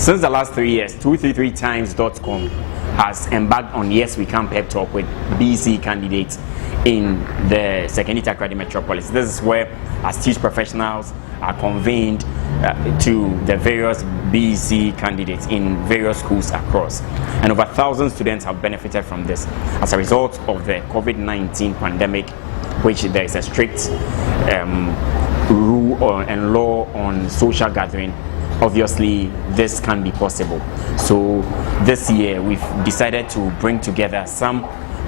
Since the last 3 years, 233times.com has embarked on Yes We Can pep talk with WASSCE candidates in the Second Itakradi Metropolis. This is where as professionals are convened to the various WASSCE candidates in various schools across. And over 1,000 students have benefited from this. As a result of the COVID-19 pandemic, which there is a strict rule and law on social gathering, obviously this can be possible. So this year we've decided to bring together some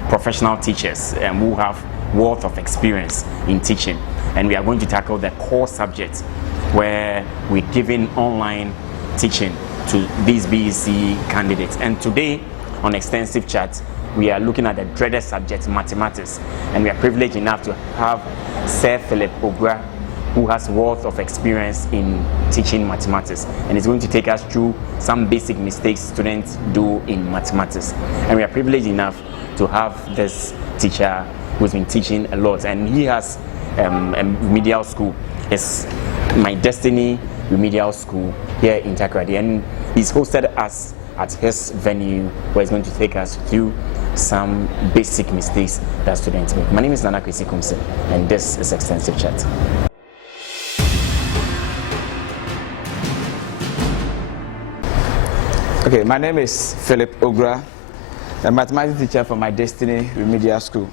professional teachers who have wealth of experience in teaching, and we are going to tackle the core subjects where we're giving online teaching to these WASSCE candidates. And today on Extensive Chat we are looking at the dreaded subject, mathematics, and we are privileged enough to have Sir Philip Ogura, who has wealth of experience in teaching mathematics, and is going to take us through some basic mistakes students do in mathematics. And we are privileged enough to have this teacher who's been teaching a lot, and he has a remedial school. It's My Destiny Remedial School here in Takoradi, and he's hosted us at his venue where he's going to take us through some basic mistakes that students make. My name is Nana Kwesi Kumse, and this is Extensive Chat. Okay, my name is Philip Ogura, a mathematics teacher for My Destiny Remedial School.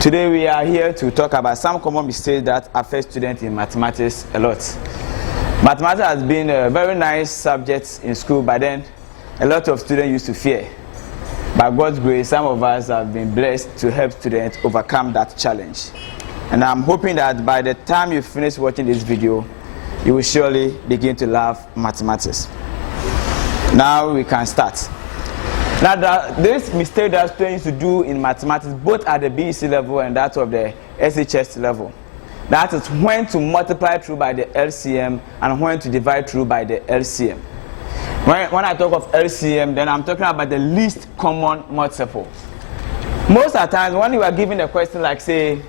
Today we are here to talk about some common mistakes that affect students in mathematics a lot. Mathematics has been a very nice subject in school, but then a lot of students used to fear. By God's grace, some of us have been blessed to help students overcome that challenge. And I'm hoping that by the time you finish watching this video, you will surely begin to love mathematics. Now we can start. Now this mistake that students used to do in mathematics, both at the BEC level and that of the SHS level, that is when to multiply through by the LCM and when to divide through by the LCM. When I talk of LCM, then I'm talking about the least common multiple. Most of the times when you are given a question like, say,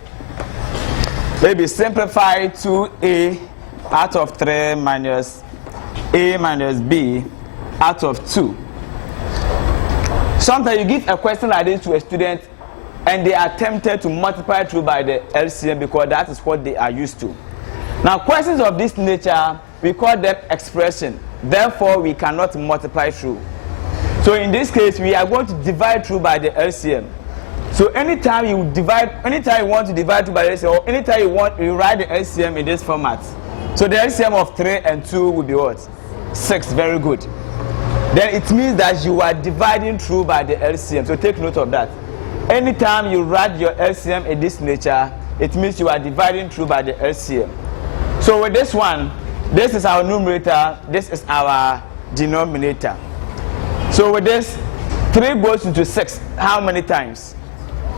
maybe simplify 2a out of 3 minus a minus b out of 2. Sometimes you give a question like this to a student and they are tempted to multiply through by the LCM because that is what they are used to. Now questions of this nature, we call them expression. Therefore, we cannot multiply through. So in this case, we are going to divide through by the LCM. So anytime you want to divide through by the LCM, or anytime you write the LCM in this format. So the LCM of 3 and 2 will be what? 6. Very good. Then it means that you are dividing through by the LCM. So take note of that. Anytime you write your LCM in this nature, it means you are dividing through by the LCM. So with this one, this is our numerator, this is our denominator. So with this, 3 goes into 6. How many times?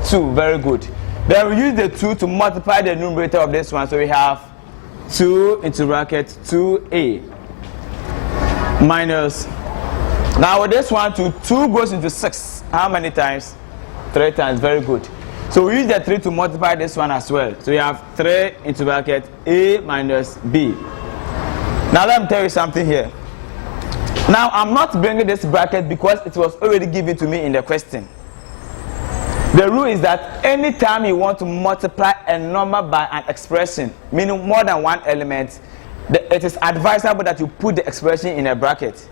2. Very good. Then we use the 2 to multiply the numerator of this one. So we have 2 into bracket 2a minus. Now with this one, 2 goes into 6. How many times? 3 times. Very good. So we use the 3 to multiply this one as well. So we have 3 into bracket a minus b. Now let me tell you something here. Now I'm not bringing this bracket because it was already given to me in the question. The rule is that anytime you want to multiply a number by an expression, meaning more than one element, it is advisable that you put the expression in a bracket.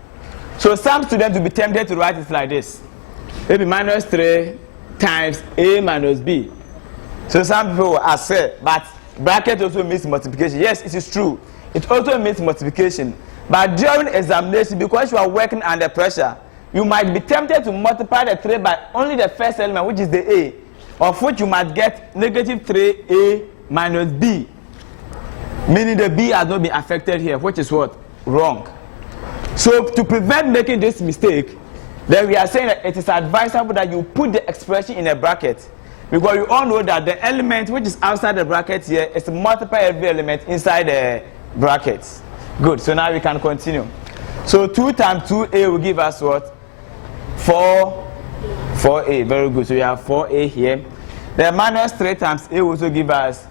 So some students will be tempted to write it like this. Maybe minus 3 times a minus b. So some people will ask, but bracket also means multiplication. Yes, it is true. It also means multiplication. But during examination, because you are working under pressure, you might be tempted to multiply the 3 by only the first element, which is the a, of which you might get negative 3a minus b. Meaning the b has not been affected here, which is what? Wrong. So to prevent making this mistake, then we are saying that it is advisable that you put the expression in a bracket. Because you all know that the element which is outside the bracket here is to multiply every element inside the brackets. Good, so now we can continue. So 2 times 2a will give us what? 4a, very good. So we have 4a here. Then minus 3 times a will also give us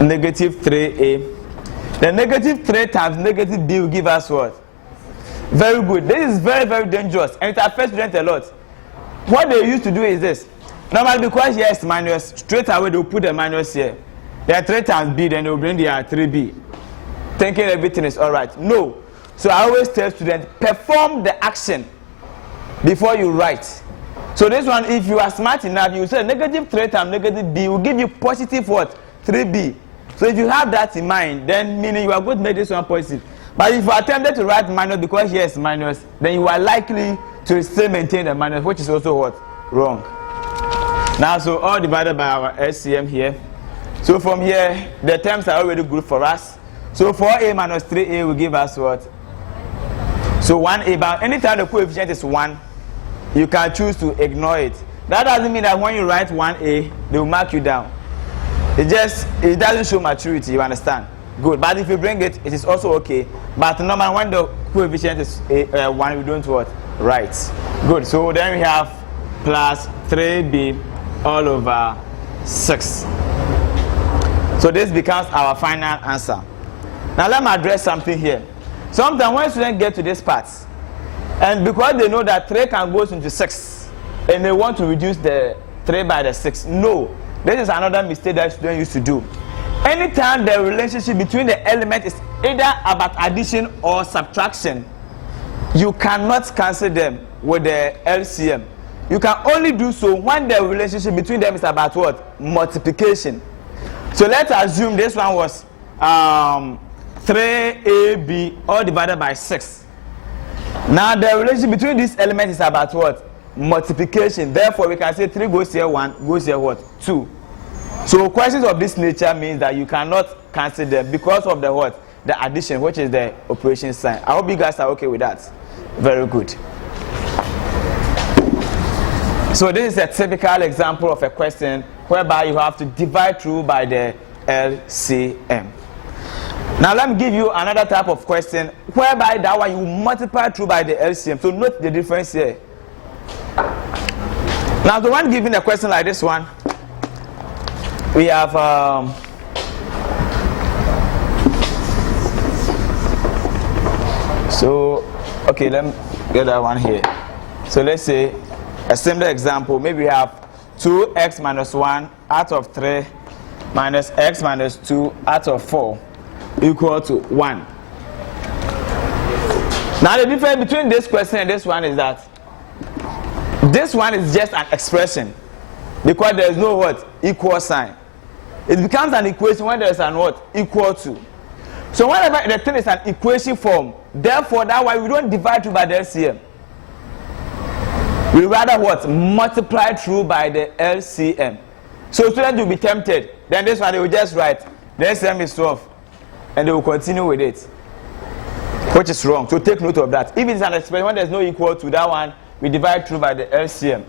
negative 3a. The negative 3 times negative b will give us what? Very good. This is very, very dangerous, and it affects students a lot. What they used to do is this. Normally, because here is minus, straight away they will put the minus here. There are 3 times b, then they will bring their 3b. Thinking everything is all right. No. So I always tell students, perform the action before you write. So this one, if you are smart enough, you say negative 3 times negative b will give you positive what? 3b. So if you have that in mind, then meaning you are going to make this one positive. But if you attempted to write minus because here is minus, then you are likely to still maintain the minus, which is also what? Wrong. Now, so all divided by our LCM here. So from here, the terms are already good for us. So 4a minus 3a will give us what? So 1a, but anytime the coefficient is 1, you can choose to ignore it. That doesn't mean that when you write 1a, they will mark you down. It doesn't show maturity, you understand? Good, but if you bring it, it is also okay. But normally when the coefficient is 1, we don't what? Write. Good, so then we have plus 3b all over 6. So this becomes our final answer. Now let me address something here. Sometimes when students get to this part, and because they know that 3 can go into 6, and they want to reduce the 3 by the 6, no. This is another mistake that students used to do. Anytime the relationship between the element is either about addition or subtraction, you cannot cancel them with the LCM. You can only do so when the relationship between them is about what? Multiplication. So let's assume this one was 3ab all divided by 6. Now the relationship between these elements is about what? Multiplication. Therefore we can say 3 goes here 1, goes here what? 2. So questions of this nature means that you cannot cancel them because of the what? The addition, which is the operation sign. I hope you guys are okay with that. Very good. So this is a typical example of a question whereby you have to divide through by the LCM. Now let me give you another type of question whereby that one you multiply through by the LCM. So note the difference here. Now the one given a question like this one, we have so okay, let me get that one here. So let's say a similar example, maybe we have 2x minus 1 out of 3 minus x minus 2 out of 4 equal to 1. Now the difference between this question and this one is that this one is just an expression because there is no what? Equal sign. It becomes an equation when there is an what? Equal to. So whenever the thing is an equation form, therefore that's why we don't divide through by the LCM. We rather what? Multiply through by the LCM. So students will be tempted. Then this one they will just write the LCM is 12 and they will continue with it, which is wrong. So take note of that. If it's an expression when there's no equal to that one, we divide through by the LCM.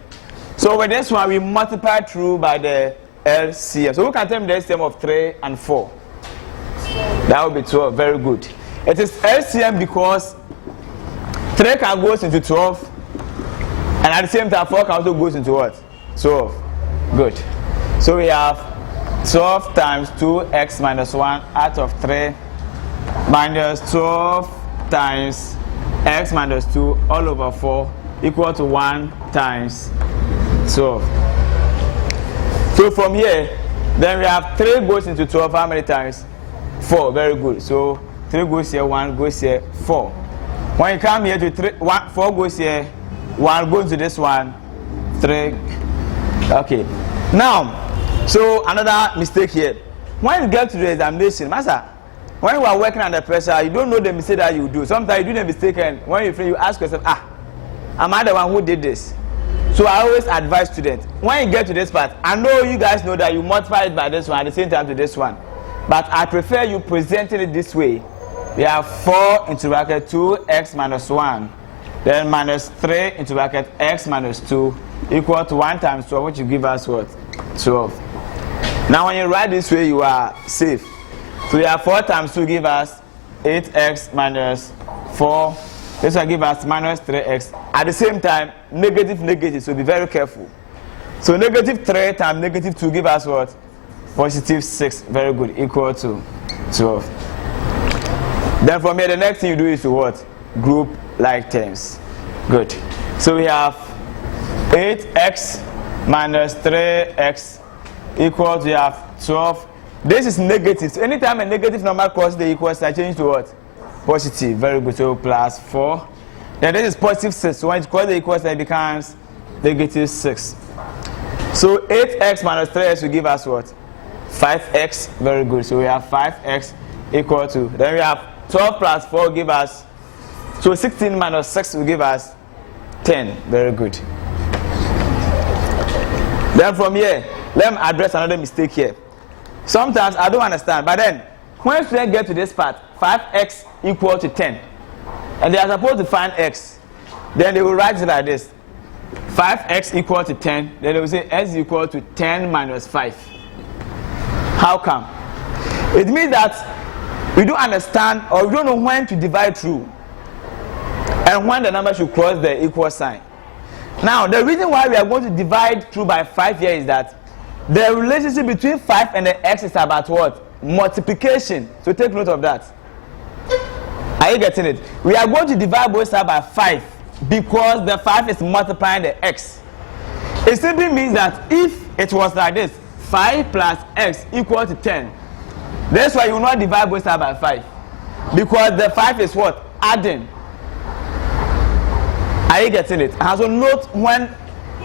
So with this one we multiply through by the LCM. So who can tell me the LCM of 3 and 4? That would be 12. Very good. It is LCM because 3 can go into 12, and at the same time 4 can also go into what? 12. Good. So we have 12 times 2x minus 1 out of 3 minus 12 times x minus 2 all over 4 equal to 1 times 12. So from here, then we have 3 goes into 12. How many times? 4. Very good. So 3 goes here, 1 goes here, 4. When you come here to 4 goes here, 1 goes to this one, 3. Okay. Now, so another mistake here. When you get to the examination, master, when you are working under pressure, you don't know the mistake that you do. Sometimes you do the mistake, and when you feel, you ask yourself, am I the one who did this? So I always advise students, when you get to this part, I know you guys know that you multiply it by this one at the same time to this one. But I prefer you presenting it this way. We have 4 into bracket 2x minus 1. Then minus 3 into bracket x minus 2 equal to 1 times 12, which will give us what? 12. Now when you write this way, you are safe. So we have 4 times 2 give us 8x minus 4. This will give us minus 3x. At the same time, negative, negative, so be very careful. So negative 3 times negative 2 give us what? Positive 6. Very good. Equal to 12. Then from here, the next thing you do is to what? Group like terms. Good. So we have 8x minus 3x equals, we have 12. This is negative. So anytime a negative number crosses the equal sign, change to what? Positive. Very good. So plus 4. Then this is positive 6. So when it crosses the equal sign, it becomes negative 6. So 8x minus 3x will give us what? 5x. Very good. So we have 5x equal to, then we have 12 plus 4 will give us, so 16 minus 6 will give us 10. Very good. Then from here, let me address another mistake here. Sometimes I don't understand, but then when students get to this part, 5x equal to 10, and they are supposed to find x, then they will write it like this: 5x equal to 10, then they will say x equal to 10 minus 5. How come? It means that we don't understand, or we don't know when to divide through and when the number should cross the equal sign. Now, the reason why we are going to divide through by 5 here is that the relationship between 5 and the x is about what? Multiplication. So take note of that. Are you getting it? We are going to divide both sides by 5 because the 5 is multiplying the x. It simply means that if it was like this, 5 plus x equal to 10, that's why you will not divide both sides by 5. Because the 5 is what? Adding. Are you getting it? And so note when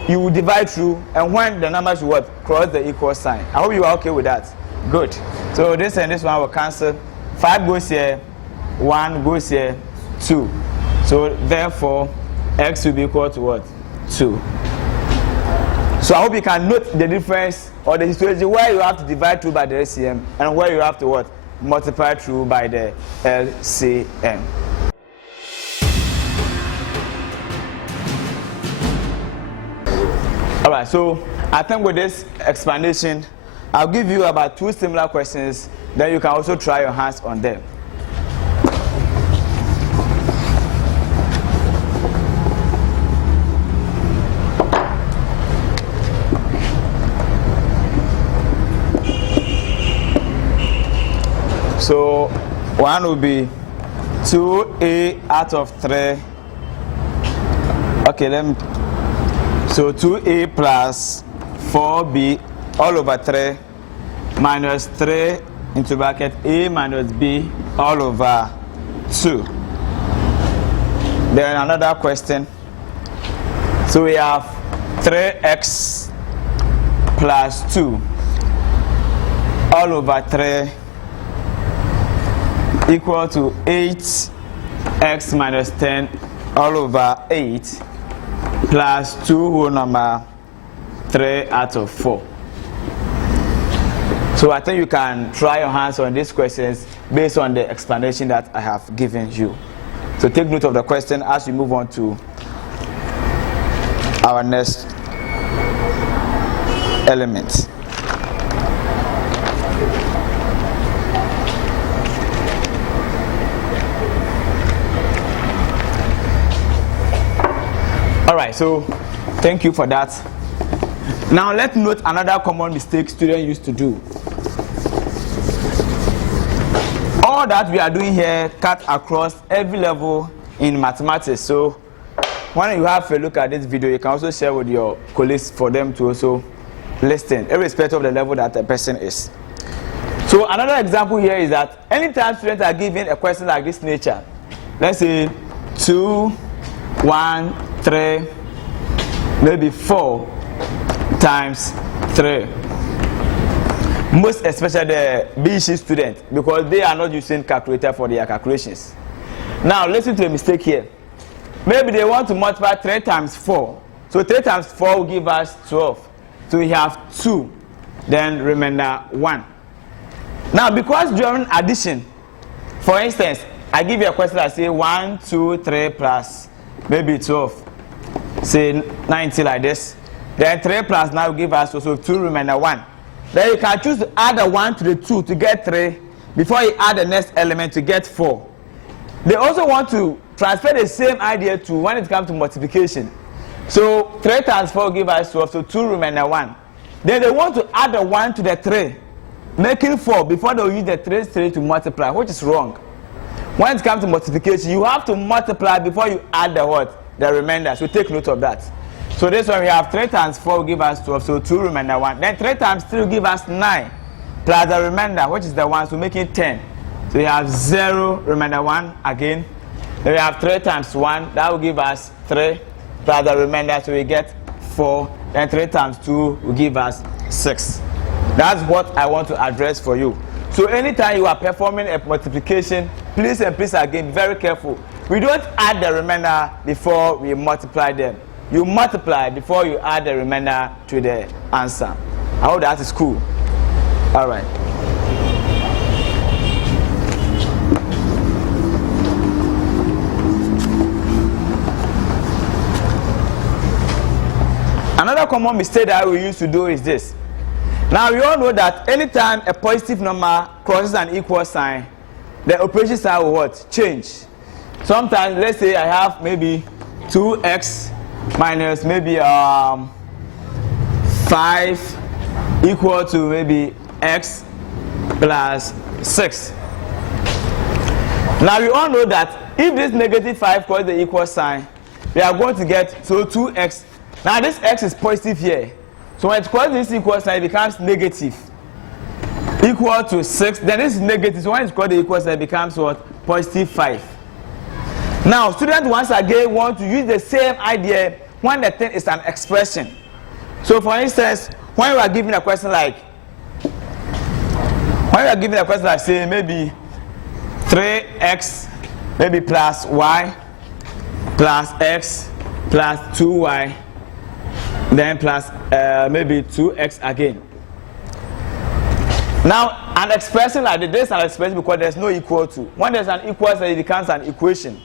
you will divide through and when the number should what? Cross the equal sign. I hope you are okay with that. Good. So this and this one will cancel. 5 goes here, 1 goes here, 2. So therefore, x will be equal to what? 2. So I hope you can note the difference or the situation where you have to divide through by the LCM and where you have to what? Multiply through by the LCM. Alright, so I think with this explanation, I'll give you about 2 similar questions, then you can also try your hands on them. So one will be 2a out of 3. Okay, so 2a plus 4b all over 3 minus 3 into bracket a minus b all over 2. Then another question. So we have 3x plus 2 all over 3 equal to 8x minus 10 all over 8 plus 2 whole number 3 out of 4. So I think you can try your hands on these questions based on the explanation that I have given you. So take note of the question as we move on to our next element. Alright, so thank you for that. Now let's note another common mistake students used to do. All that we are doing here cut across every level in mathematics. So when you have a look at this video, you can also share with your colleagues for them to also listen, irrespective of the level that the person is. So another example here is that anytime students are given a question like this nature, let's say 2, 1, 3, maybe 4 times 3. Most especially the BC students, because they are not using calculator for their calculations. Now listen to the mistake here. Maybe they want to multiply 3 times 4. So 3 times 4 will give us 12. So we have 2, then remainder 1. Now because during addition, for instance, I give you a question that say 1, 2, 3 plus maybe 12. Say 90 like this. Then 3 plus now will give us also 2 remainder 1. Then you can choose to add a 1 to the 2 to get 3 before you add the next element to get 4. They also want to transfer the same idea to when it comes to multiplication. So 3 times 4 will give us 12, so 2 remainder 1. Then they want to add a 1 to the 3, making 4 before they will use the 3 to multiply, which is wrong. when it comes to multiplication, you have to multiply before you add the what? The remainder. So take note of that. So this one we have 3 times 4 will give us 12, so 2 remainder 1. Then 3 times 3 will give us 9, plus the remainder, which is the 1, so make it 10. So we have 0, remainder 1 again. Then we have 3 times 1, that will give us 3, plus the remainder, so we get 4. Then 3 times 2 will give us 6. That's what I want to address for you. So anytime you are performing a multiplication, please and please again, be very careful. We don't add the remainder before we multiply them. You multiply before you add the remainder to the answer. I hope that is cool. All right. Another common mistake that we used to do is this. Now we all know that anytime a positive number crosses an equal sign, the operation sign will what? Change. Sometimes, let's say I have maybe 2x minus maybe 5 equal to maybe x plus 6. Now we all know that if this negative 5 crosses the equal sign, we are going to get, so 2x. Now this x is positive here. So when it crosses this equal sign, it becomes negative. Equal to 6. Then this is negative. So when it crosses the equal sign, it becomes what? Positive 5. Now students once again want to use the same idea when the thing is an expression. So for instance, when you are given a question like, say maybe 3x maybe plus y plus x plus 2y then plus maybe 2x again. Now an expression like this is an expression because there's no equal to. When there's an equal sign, it becomes an equation.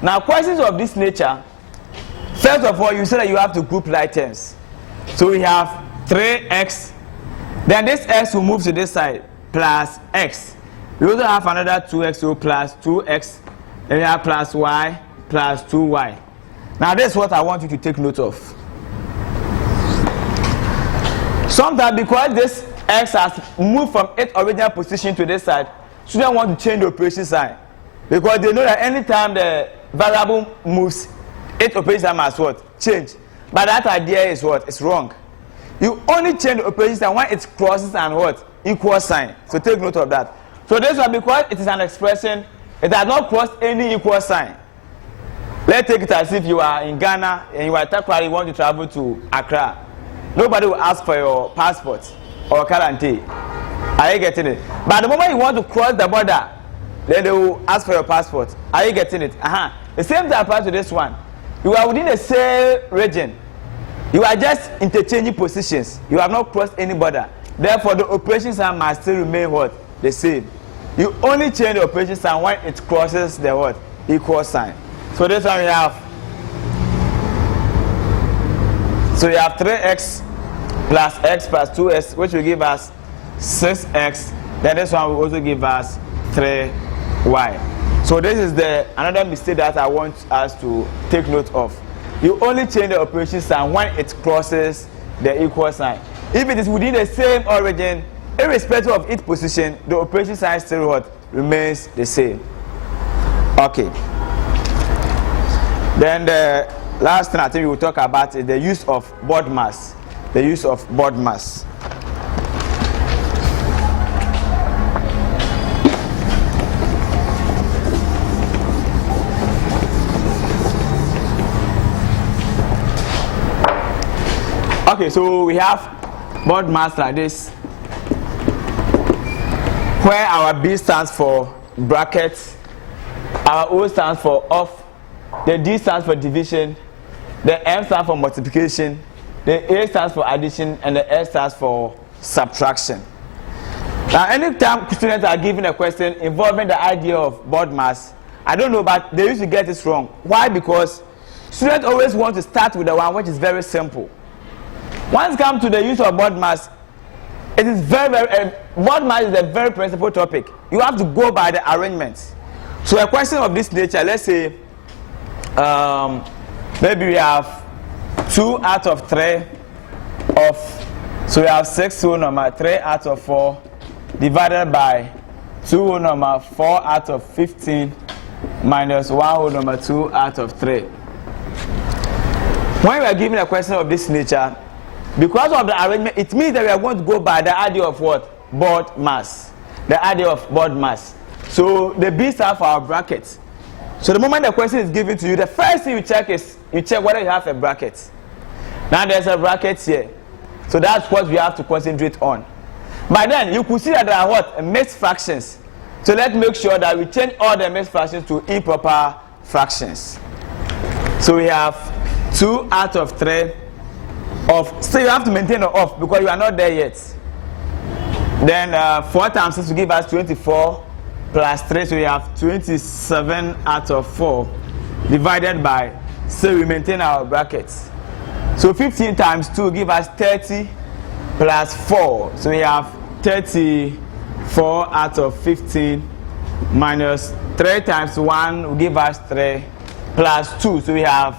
Now questions of this nature, first of all, you say that you have to group like terms. So we have 3x, then this x will move to this side, plus x. We also have another 2x, so plus 2x, then we have plus y, plus 2y. Now this is what I want you to take note of. Sometimes because this x has moved from its original position to this side, students want to change the operation sign. Because they know that anytime the variable moves, its operation sign must what? Change. But that idea is what? It's wrong. You only change the operation sign when it crosses and what? Equal sign. So take note of that. So this one, because it is an expression, it has not crossed any equal sign. Let's take it as if you are in Ghana and you are Takrari, you want to travel to Accra. Nobody will ask for your passport or guarantee. Are you getting it? But the moment you want to cross the border, then they will ask for your passport. Are you getting it? The same thing applies to this one. You are within the same region. You are just interchanging positions. You have not crossed any border. Therefore, the operation sign must still remain what? The same. You only change the operation sign when it crosses the what? Equal sign. So this one we have. So you have 3x plus x plus 2x, which will give us 6x. Then this one will also give us 3y. So this is another mistake that I want us to take note of. You only change the operation sign when it crosses the equal sign. If it is within the same origin, irrespective of its position, the operation sign still what? Remains the same. Okay. Then the last thing I think we will talk about is the use of board mass. The use of board mass. Okay, so we have board mass like this, where our B stands for brackets, our O stands for off, the D stands for division, the M stands for multiplication, the A stands for addition, and the S stands for subtraction. Now, anytime students are given a question involving the idea of board mass, I don't know, but they used to get this wrong. Why? Because students always want to start with the one which is very simple. Once it comes to the use of board mass, it is board mass is a very principal topic. You have to go by the arrangements. So a question of this nature, let's say, maybe we have 2 out of 3 of, so we have 6 whole number, 3 out of 4 divided by 2 whole number, 4 out of 15 minus 1 whole number 2 out of 3. When we are given a question of this nature, because of the arrangement, it means that we are going to go by the idea of what? Board mass. The idea of board mass. So the B's are for our brackets. So the moment the question is given to you, the first thing you check is you check whether you have a bracket. Now there's a bracket here. So that's what we have to concentrate on. But then you could see that there are what? Mixed fractions. So let's make sure that we change all the mixed fractions to improper fractions. So we have 2 out of 3 of, so you have to maintain the off because you are not there yet. Then 4 times 6 will give us 24 plus 3, so we have 27 out of 4 divided by, so we maintain our brackets. So 15 times 2 will give us 30 plus 4, so we have 34 out of 15 minus 3 times 1 will give us 3 plus 2, so we have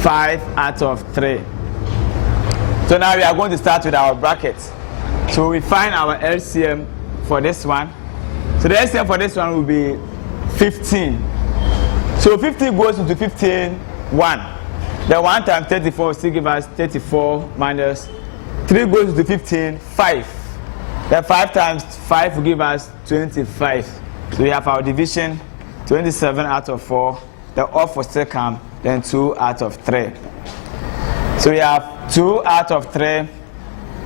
5 out of 3. So now we are going to start with our brackets. So we find our LCM for this one. So the LCM for this one will be 15. So 15 goes into 15, 1. The 1 times 34 will still give us 34 minus 3 goes into 15, 5. The 5 times 5 will give us 25. So we have our division, 27 out of 4. The off will still come, then 2 out of 3. So we have 2 out of 3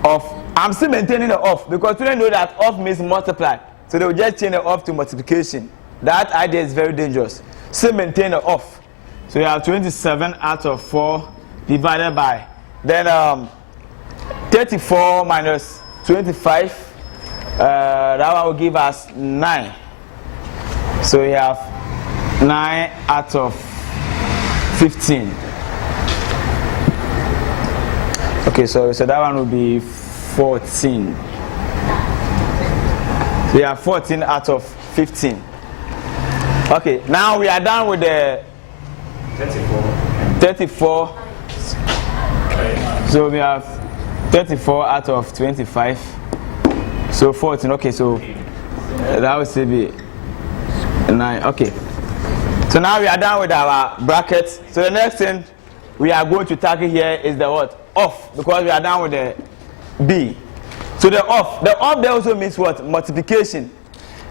of, I'm still maintaining the off because students know that off means multiply. So they will just change the off to multiplication. That idea is very dangerous. Still maintain the off. So we have 27 out of 4 divided by, then 34 minus 25, that one will give us 9. So we have 9 out of 15. Okay, so that one will be 14. So we have 14 out of 15. Okay, now we are done with the 34. So we have 34 out of 25. So 14. Okay, so that will still be 9. Okay. So now we are done with our brackets. So the next thing we are going to tackle here is the what? Off, because we are done with the B. So the off there also means what? Multiplication.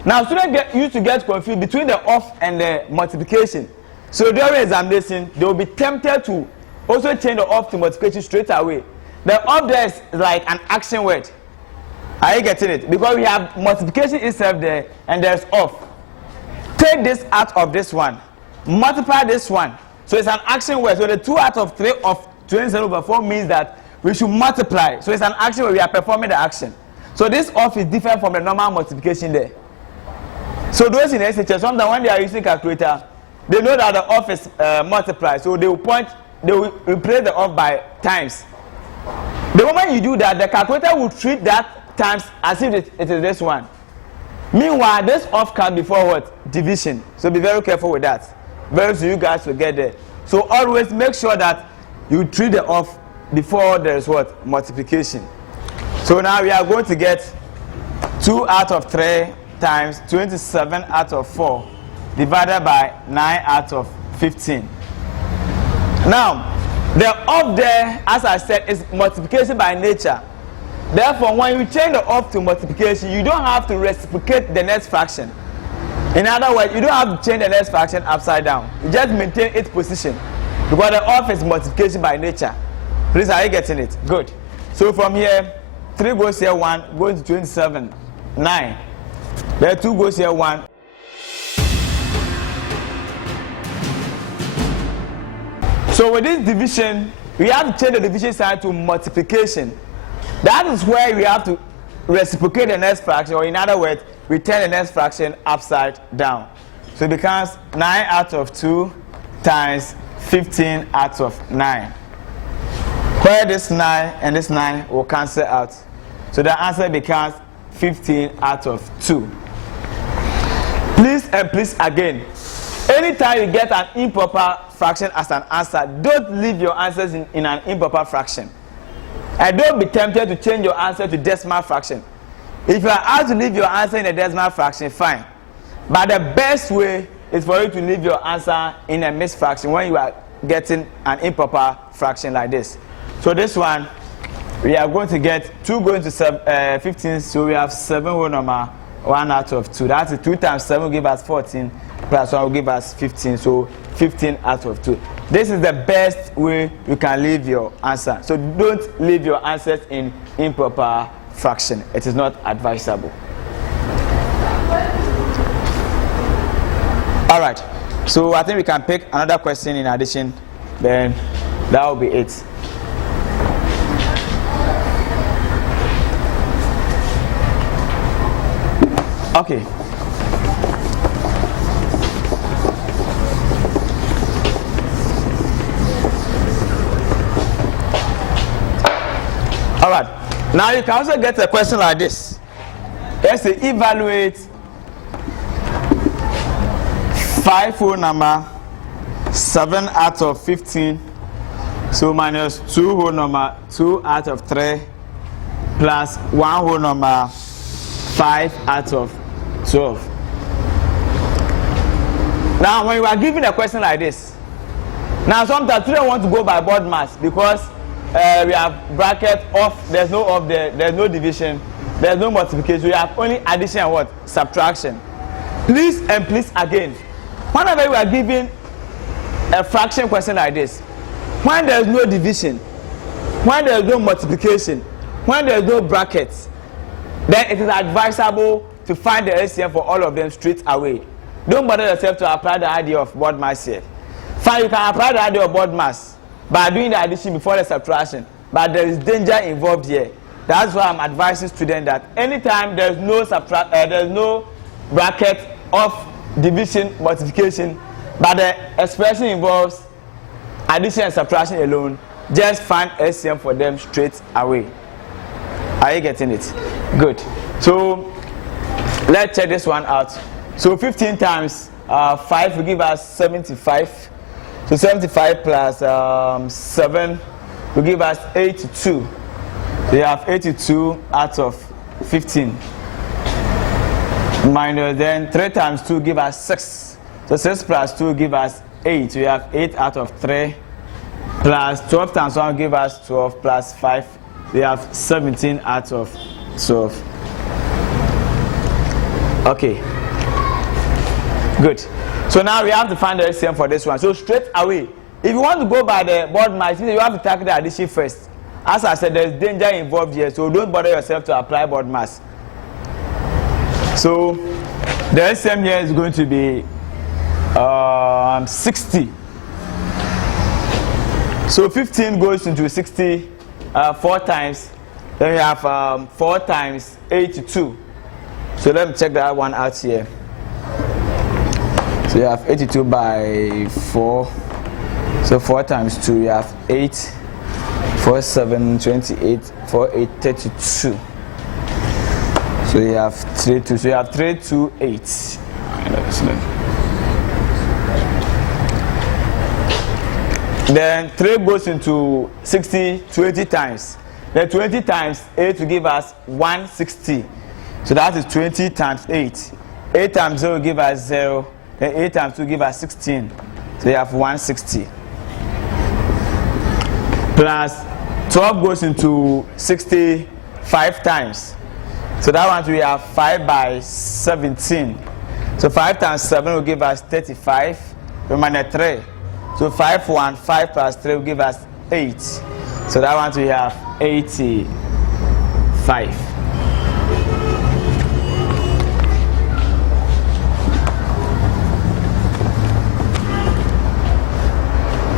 Now students used to get confused between the off and the multiplication. So during examination, they will be tempted to also change the off to multiplication straight away. The off there is like an action word. Are you getting it? Because we have multiplication itself there and there's off. Take this out of this one. Multiply this one. So it's an action word. So the 2 out of 3 of 27 over 4 means that we should multiply. So it's an action where we are performing the action. So this off is different from the normal multiplication there. So those in SHS, sometimes when they are using calculator, they know that the off is multiplied. So they will replace the off by times. The moment you do that, the calculator will treat that times as if it is this one. Meanwhile, this off comes before what? Division. So be very careful with that. Very soon you guys will get there. So always make sure that you treat the off before there is what? Multiplication. So now we are going to get 2 out of 3 times 27 out of 4 divided by 9 out of 15. Now, the off there, as I said, is multiplication by nature. Therefore, when you change the off to multiplication, you don't have to reciprocate the next fraction. In other words, you don't have to change the next fraction upside down. You just maintain its position. Because the off is multiplication by nature. Please, are you getting it? Good. So from here, 3 goes here, 1 goes to 27, 9. There 2 goes here, 1. So with this division, we have to change the division sign to multiplication. That is where we have to reciprocate the next fraction, or in other words, we turn the next fraction upside down. So it becomes 9 out of 2 times 15 out of 9. Where this 9 and this 9 will cancel out. So the answer becomes 15 out of 2. Please and please again, anytime you get an improper fraction as an answer, don't leave your answers in an improper fraction. And don't be tempted to change your answer to decimal fraction. If you are asked to leave your answer in a decimal fraction, fine. But the best way is for you to leave your answer in a mixed fraction when you are getting an improper fraction like this. So this one, we are going to get 2 going to 15, so we have 7 whole number, 1 out of 2. That's 2 times 7 will give us 14, plus 1 will give us 15, so 15 out of 2. This is the best way you can leave your answer. So don't leave your answers in improper fraction. It is not advisable. All right, so I think we can pick another question in addition, then that will be it. Okay. All right. Now you can also get a question like this. Let's say evaluate 5 whole number, 7 out of 15. So minus 2 whole number, 2 out of 3, plus 1 whole number, 5 out of 12. Now, when you are given a question like this, now sometimes you don't want to go by board mass because we have bracket off, there's no off there, there's no division, there's no multiplication, we have only addition and what? Subtraction. Please and please again, whenever you are given a fraction question like this, when there's no division, when there's no multiplication, when there's no brackets, then it is advisable to find the LCM for all of them straight away. Don't bother yourself to apply the idea of board mass here. Fine, you can apply the idea of board mass by doing the addition before the subtraction, but there is danger involved here. That's why I'm advising students that anytime there's no bracket of division, multiplication, but the expression involves addition and subtraction alone, just find LCM for them straight away. Are you getting it? Good. So let's check this one out. So 15 times 5 will give us 75. So 75 plus 7 will give us 82. So you have 82 out of 15. Minus then 3 times 2 give us 6. So 6 plus 2 give us 8. So you have 8 out of 3. Plus 12 times 1 give us 12 plus 5. We have 17 out of 12. Okay. Good. So now we have to find the LCM for this one. So straight away, if you want to go by the board mass, you have to tackle the addition first. As I said, there's danger involved here, so don't bother yourself to apply board mass. So the LCM here is going to be 60. So 15 goes into 60 4 times. Then we have 4 times 82. So let me check that one out here. So you have 82 by 4. So 4 times 2, you have 8. 4, 7, 28. 4, 8, 32. So you have 3, 2. So you have 3, 2, 8. Then 3 goes into 60 20 times. Then 20 times 8 will give us 160. So that is 20 times 8. 8 times 0 will give us 0. Then 8 times 2 give us 16. So you have 160. Plus 12 goes into 60 5 times. So that one we have 5 by 17. So 5 times 7 will give us 35. Minus 3. So 5 1 5 plus 3 will give us 8. So that one we have 85.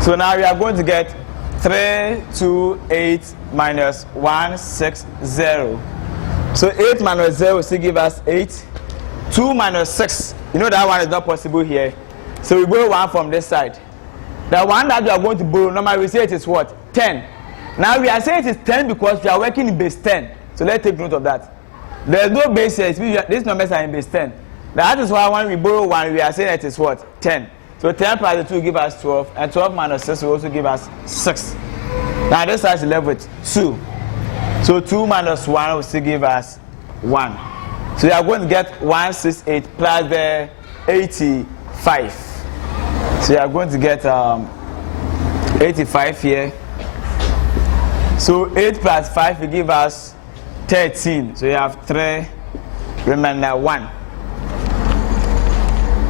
So now we are going to get 328 minus 160. So 8 minus 0 will still give us 8. 2 minus 6. You know that one is not possible here. So we borrow 1 from this side. The one that we are going to borrow, normally we say it is what? 10. Now we are saying it is 10 because we are working in base 10. So let's take note of that. There is no base here. These numbers are in base 10. That is why when we borrow 1, we are saying it is what? 10. So 10 plus the 2 give us 12, and 12 minus 6 will also give us 6. Now this side is left with 2. So 2 minus 1 will still give us 1. So we are going to get 168 plus the 85. 5. So you are going to get 85 here. So 8 plus 5 will give us 13. So you have 3, remainder 1.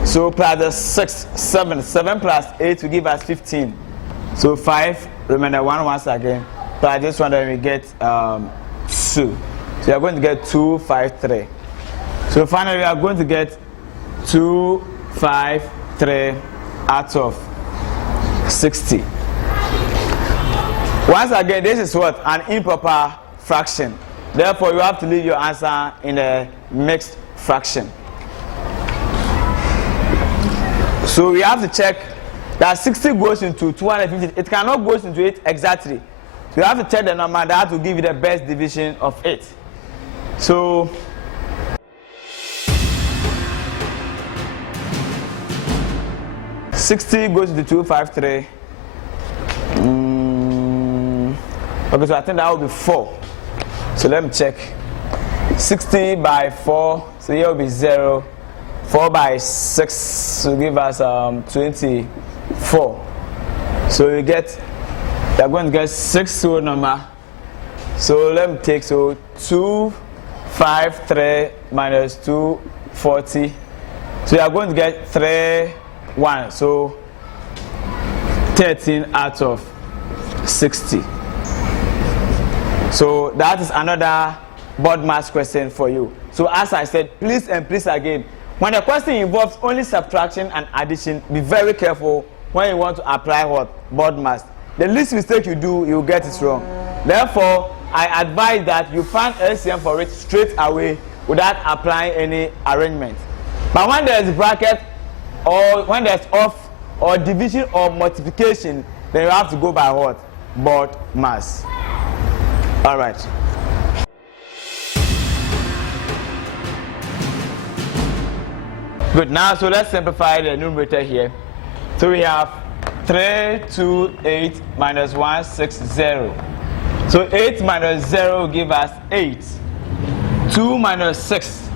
So plus the 6, 7. 7 plus 8 will give us 15. So 5, remainder 1 once again. Plus this one, then we get 2. So you are going to get 2, 5, 3. So finally we are going to get 2, 5, 3 out of 60. Once again, this is what? An improper fraction. Therefore, you have to leave your answer in a mixed fraction. So we have to check that 60 goes into 250. It cannot go into it exactly. So you have to check the number that will give you the best division of it. So $60 goes into 253. Okay, so I think that will be 4. So let me check. 60 by 4, so here will be 0. 4 by 6 will give us 24. So you are going to get 6 whole number. So let me take 253 minus 240. So you are going to get 3, 1. So 13 out of 60. So that is another board mass question for you. So as I said, please and please again, when the question involves only subtraction and addition, be very careful when you want to apply what? Board mass. The least mistake you do, you get it wrong. Therefore, I advise that you find LCM for it straight away without applying any arrangement. But when there is bracket or when there's off or division or multiplication, then you have to go by what? Board mass. All right. Good. Now, so let's simplify the numerator here. So we have 328 minus 160. So 8 minus 0 will give us 8. 2 minus 6.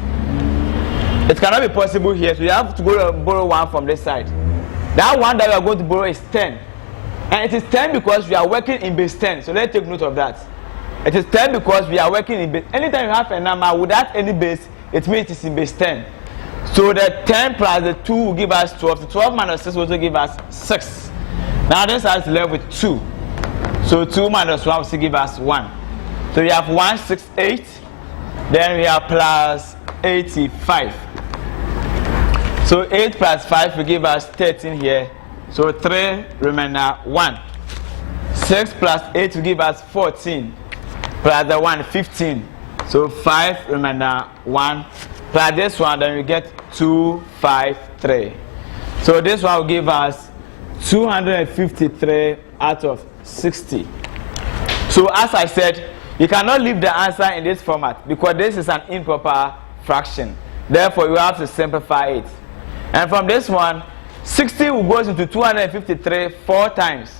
It cannot be possible here, so you have to go and borrow 1 from this side. That 1 that we are going to borrow is 10. And it is 10 because we are working in base 10. So let's take note of that. It is 10 because we are working in base. Anytime you have a number without any base, it means it is in base 10. So the 10 plus the 2 will give us 12. The 12 minus 6 will also give us 6. Now this has left with 2. So 2 minus 1 will still give us 1. So we have 168. Then we have plus 85. So 8 plus 5 will give us 13 here. So 3 remainder 1. 6 plus 8 will give us 14. Plus the 1, 15. So 5 remainder 1. Plus this one, then we get 253. So this one will give us 253 out of 60. So as I said, you cannot leave the answer in this format because this is an improper fraction. Therefore, you have to simplify it. And from this one, 60 will go into 253 4 times.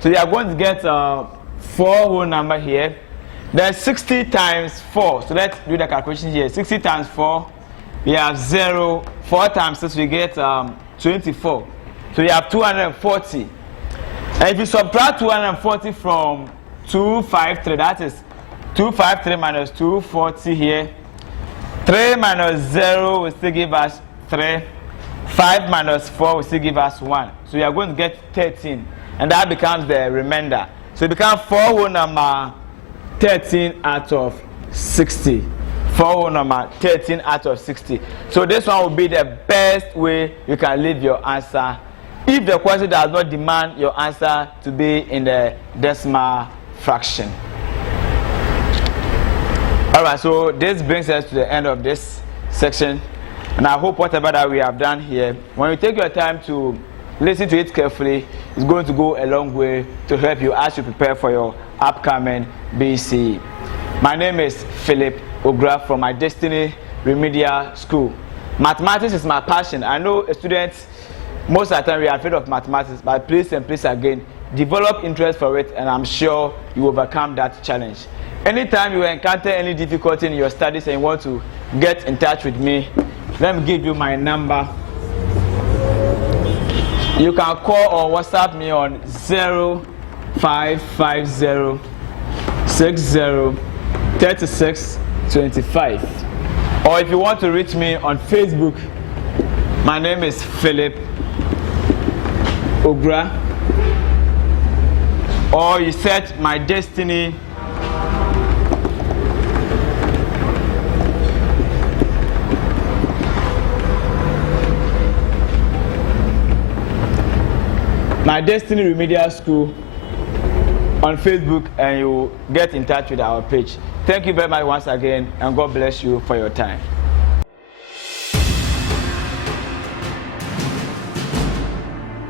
So you are going to get 4 whole number here. Then 60 times 4. So let's do the calculation here. 60 times 4, we have 0. 4 times 6, we get 24. So you have 240. And if you subtract 240 from 253, that is 253 minus 240 here. 3 minus 0 will still give us 3. 5 minus 4 will still give us 1. So you are going to get 13. And that becomes the remainder. So it becomes 4 whole number 13 out of 60. 4 whole number 13 out of 60. So this one will be the best way you can leave your answer if the question does not demand your answer to be in the decimal fraction. Alright, so this brings us to the end of this section. And I hope whatever that we have done here, when you take your time to listen to it carefully, it's going to go a long way to help you as you prepare for your upcoming BCE. My name is Philip Ogura from My Destiny Remedial School. Mathematics is my passion. I know students, most of the time we are afraid of mathematics, but please and please again, develop interest for it and I'm sure you will overcome that challenge. Anytime you encounter any difficulty in your studies and you want to get in touch with me, let me give you my number. You can call or WhatsApp me on 0550 60 36 25. Or if you want to reach me on Facebook, my name is Philip Ogura. Or you search My Destiny Remedial School on Facebook, and you get in touch with our page. Thank you very much once again, and God bless you for your time.